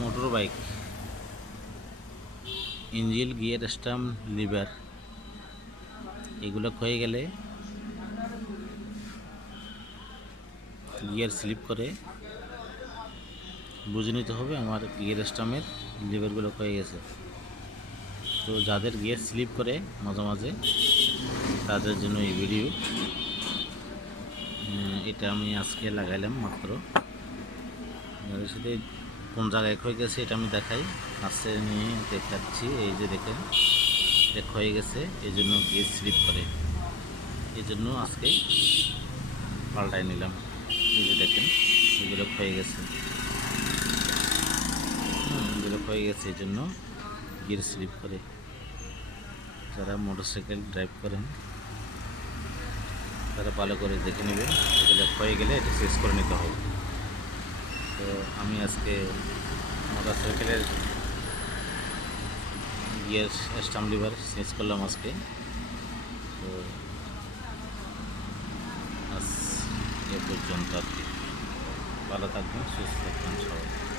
Motor bike engine, gear, stamp, liver এগুলো ক্ষয়ে গেলে গিয়ার স্লিপ করে বুঝে নিতে হবে আমার গিয়ার স্টামের লিভারগুলো ক্ষয়ে গেছে। তো যাদের গিয়ার স্লিপ করে মাঝে মাঝে তাদের জন্য এই ভিডিও। এটা আমি আজকে লাগাইলাম মাত্র। সাথে কোন জায়গায় ক্ষয়ে গেছে এটা আমি দেখাই, আজকে নিয়ে দেখাচ্ছি। এই যে দেখেন এটা ক্ষয়ে গেছে, এই জন্য গিয়ার স্লিপ করে, এই জন্য আজকে পাল্টাই নিলাম। এই যে দেখেন এগুলো ক্ষয়ে গেছে, এগুলো ক্ষয়ে গেছে, এই জন্য গিয়ার স্লিপ করে। যারা মোটরসাইকেল ড্রাইভ করেন তারা ভালো করে দেখে নেবেন, এগুলো ক্ষয়ে গেলে এটা চেঞ্জ করে নিতে হবে। তো আমি আজকে মোটরসাইকেলের গিয়ার স্টাম লিভার চেঞ্জ করলাম আজকে। তো আজ এ পর্যন্ত আর কি। ভালো থাকবেন, সুস্থ থাকবেন সবাই।